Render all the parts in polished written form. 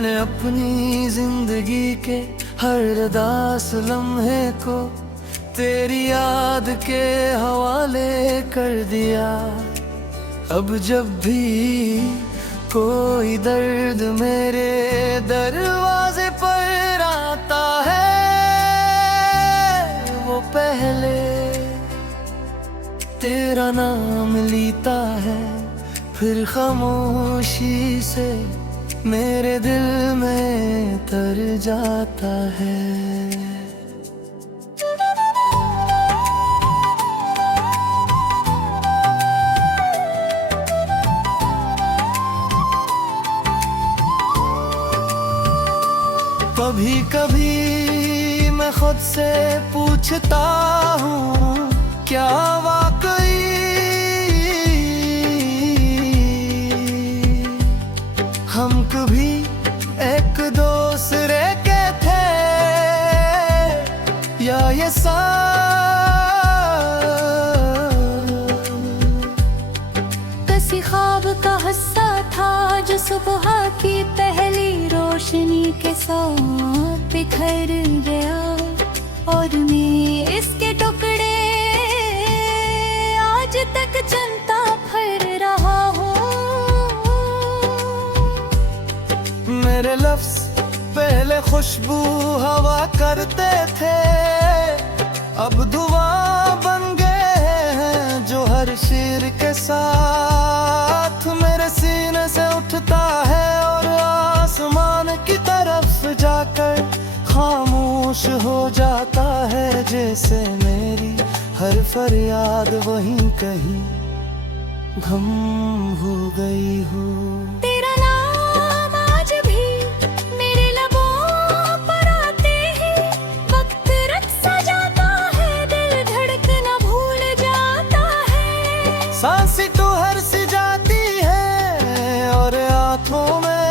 मैंने अपनी जिंदगी के हर उदास लम्हे को तेरी याद के हवाले कर दिया। अब जब भी कोई दर्द मेरे दरवाजे पर आता है, वो पहले तेरा नाम लेता है, फिर खामोशी से मेरे दिल में तर जाता है। कभी कभी मैं खुद से पूछता हूँ, क्या वाकई हम कभी एक दूसरे के थे, या ये किसी ख्वाब का हिस्सा था जो सुबह की पहली रोशनी के साथ बिखर गया, और मैं इसके टुकड़े आज तक चलता फिर रहा हूँ। मेरे लफ्ज़ पहले खुशबू हवा करते थे, अब दुआ बन गए हैं जो हर शेर के साथ मेरे सीने से उठता है, और आसमान की तरफ जाकर खामोश हो जाता है, जैसे मेरी हर फरियाद वहीं कहीं गम हो गई हो। तेरा नाम आज भी मेरे लबों पर आते ही वक्त रत सा जाता है, दिल धड़कना भूल जाता है। सांसें तो हर सी जाती है, और आँखों में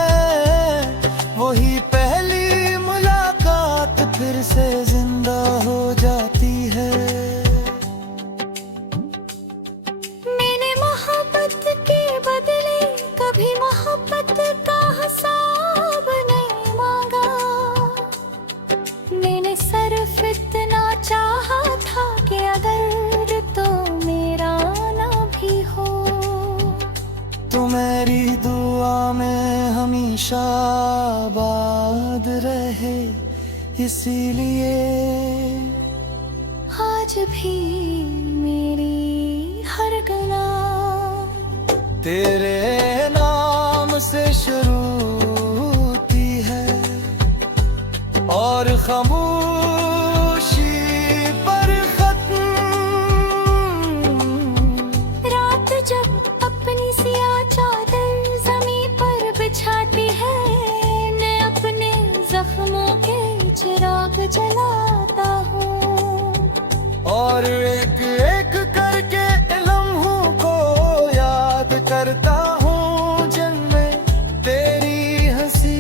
वही पहली मुलाकात फिर से जिंदा हो जाती है। मैंने मोहब्बत के बदले कभी मोहब्बत का हिसाब नहीं मांगा, मैंने सिर्फ इतना चाहा था कि अगर तो मेरा ना भी हो, तो मेरी दुआ में हमेशा आबाद रहे, इसीलिए आज भी मेरी हर गला तेरे नाम से शुरू होती है, और खामोशी पर खत्म। रात जब अपनी सियाह चादर ज़मीं पर बिछाती है, मैं अपने जख्मों के चिराग जलाता हूँ, और एक एक करके लम्हों को याद करता हूँ, जिनमें तेरी हंसी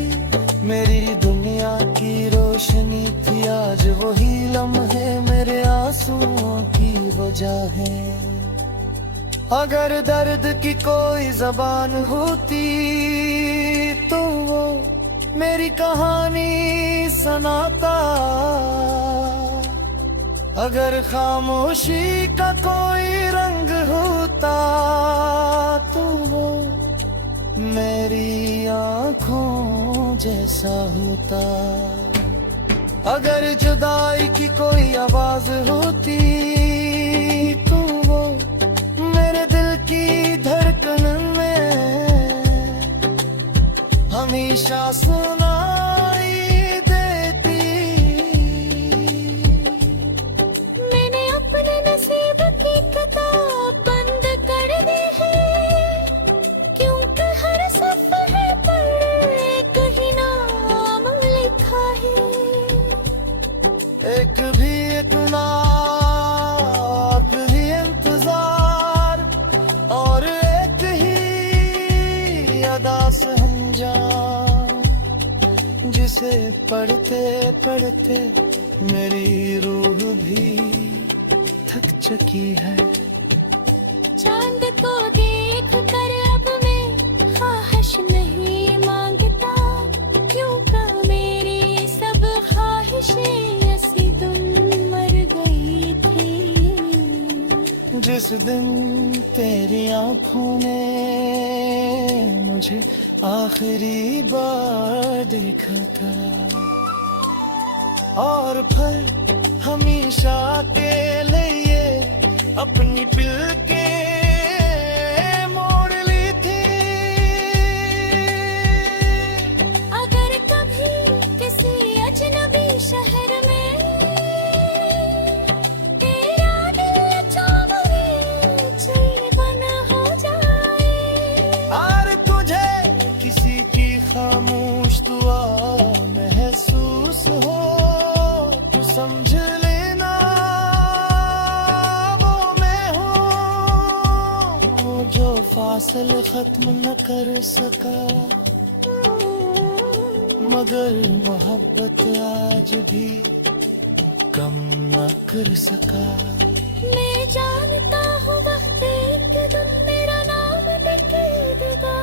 मेरी दुनिया की रोशनी थी। आज वही लम्हे मेरे आंसुओं की वजह है। अगर दर्द की कोई ज़बान होती तो वो मेरी कहानी सुनाता, अगर खामोशी का कोई रंग होता तो वो मेरी आँखों जैसा होता, अगर जुदाई की कोई आवाज होती तो वो मेरे दिल की धड़कन में हमेशा सुनाई देती। मैंने अपने नसीब की किताब बंद कर दी है, क्योंकि हर सफ़े पर एक ही नाम लिखा है। एक भी एक नाम भी इंतजार, और एक ही अदा अंजाम, जिसे पढ़ते पढ़ते मेरी रूह भी थक चुकी है। चांद को देख कर अब मैं ख्वाहिश नहीं मांगता, क्यों जिस दिन तेरी आंखों ने मुझे आखिरी बार देखा था, और फिर हमेशा के लिए अपनी पिल के मोड़ ली थी। अगर कभी किसी अजनबी शहर में तेरा दिल चाहे जीवन हो जाए, और तुझे किसी की खामोश दुआ महसूस हो, तो समझ लेना वो मैं हूँ जो फासिल खत्म न कर सका, मगर मोहब्बत आज भी कम न कर सका। मैं जानता हूँ वक्त एक दिन मेरा नाम लिखेगा,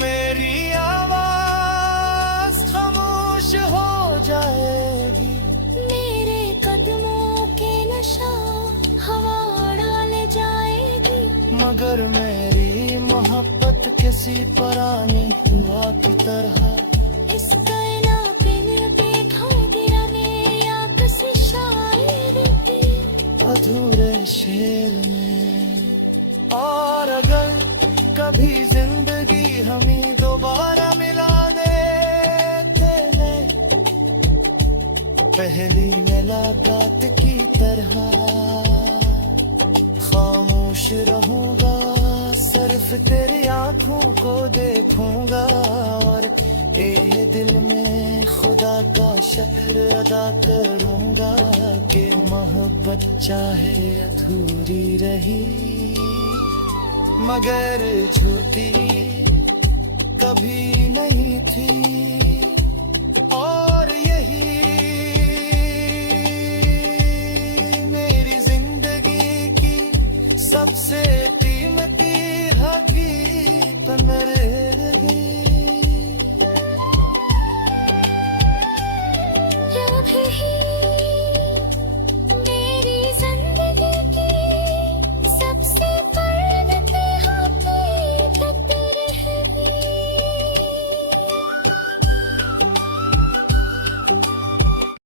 मेरी आवाज खामोश हो जाएगी, मेरे कदमों के नशा हवा डाल जाएगी, मगर मेरी मोहब्बत किसी पुरानी दुआ की तरह इस कायनात पे दिखाई दे रहे या किसी शायर की अधूरे शेर में। और अगर कभी जिंदगी हमें दोबारा मिला देते हैं पहली मुलाकात की तरह, खामोश रहूंगा, सिर्फ तेरी आंखों को देखूंगा, और ये दिल में खुदा का शुक्र अदा करूंगा कि मोहब्बत चाहे अधूरी रही मगर झूठी कभी नहीं थी, और यही